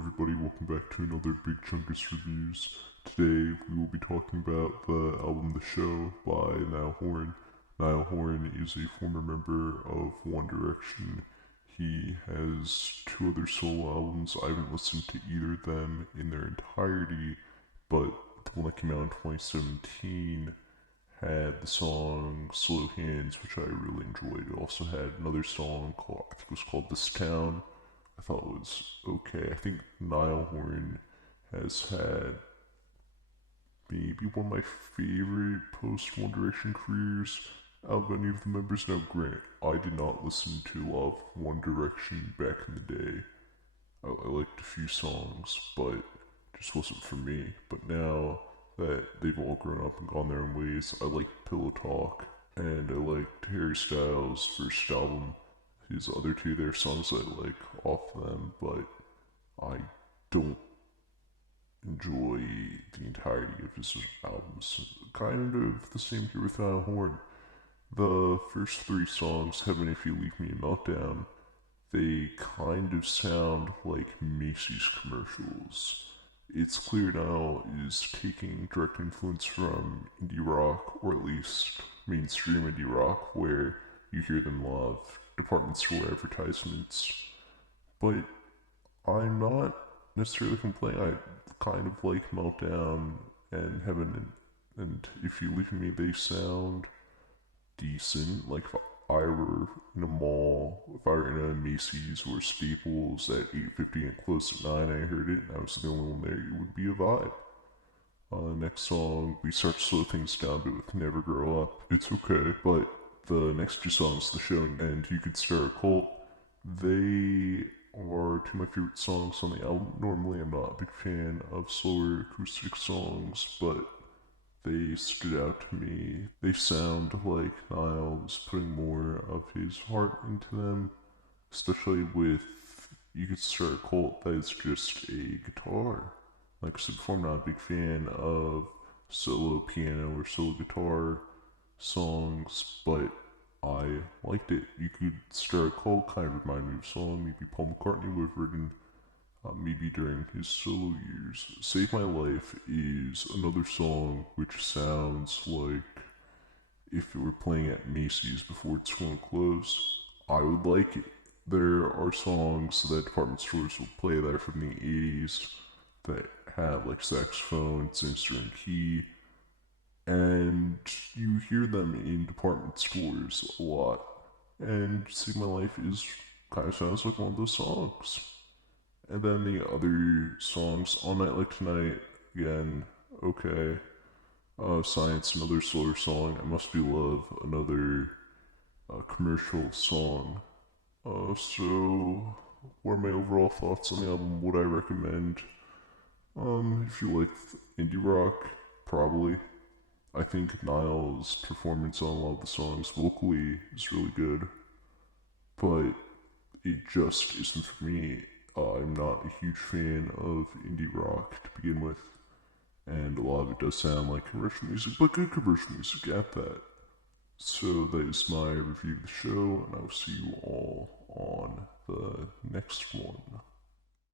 everybody, welcome back to another Big Chungus Reviews. Today we will be talking about the album The Show by Niall Horan. Niall Horan is a former member of One Direction. He has two other solo albums. I haven't listened to either of them in their entirety, but the one that came out in 2017 had the song Slow Hands, which I really enjoyed. It also had another song called, I think it was called This Town. I thought it was okay. I think Niall Horan has had maybe one of my favorite post One Direction careers out of any of the members. Now, grant, I did not listen to a lot of One Direction back in the day. I liked a few songs, but it just wasn't for me. But now that they've all grown up and gone their own ways, I like Pillow Talk, and I liked Harry Styles' first album. His other two, their songs I like off them, but I don't enjoy the entirety of his albums. Kind of the same here with Niall Horan. The first three songs, Heaven If You Leave Me, and Meltdown, they kind of sound like Macy's commercials. It's clear Niall is taking direct influence from indie rock, or at least mainstream indie rock, where you hear them a lot of department store advertisements. But I'm not necessarily complaining. I kind of like Meltdown and Heaven and If You Leave Me, they sound decent. Like if I were in a mall, if I were in a Macy's or Staples at 8:50 and close at 9, I heard it and I was the only one there, it would be a vibe. Next song, we start to slow things down, but with Never Grow Up, it's okay. But the next two songs, The Show and You Could Start a Cult, they are two of my favorite songs on the album. Normally, I'm not a big fan of slower acoustic songs, but they stood out to me. They sound like Niall was putting more of his heart into them, especially with You Could Start a Cult that is just a guitar. Like I said before, I'm not a big fan of solo piano or solo guitar songs, but I liked it. You Could Start a Cult kind of reminded me of a song maybe Paul McCartney would have written maybe during his solo years. Save My Life is another song which sounds like if it were playing at Macy's before it's going to close. I would like it. There are songs that department stores will play that are from the 80s that have like saxophone, sinister and key, and you hear them in department stores a lot. And Save My Life is kind of sounds like one of those songs. And then the other songs, All Night Like Tonight, again, okay. Science, another slower song. I Must Be Love, another commercial song. So, what are my overall thoughts on the album? Would I recommend? If you like indie rock, probably. I think Niall's performance on a lot of the songs vocally is really good, but it just isn't for me. I'm not a huge fan of indie rock to begin with, and a lot of it does sound like commercial music, but good commercial music at that. So that is my review of the show, and I will see you all on the next one.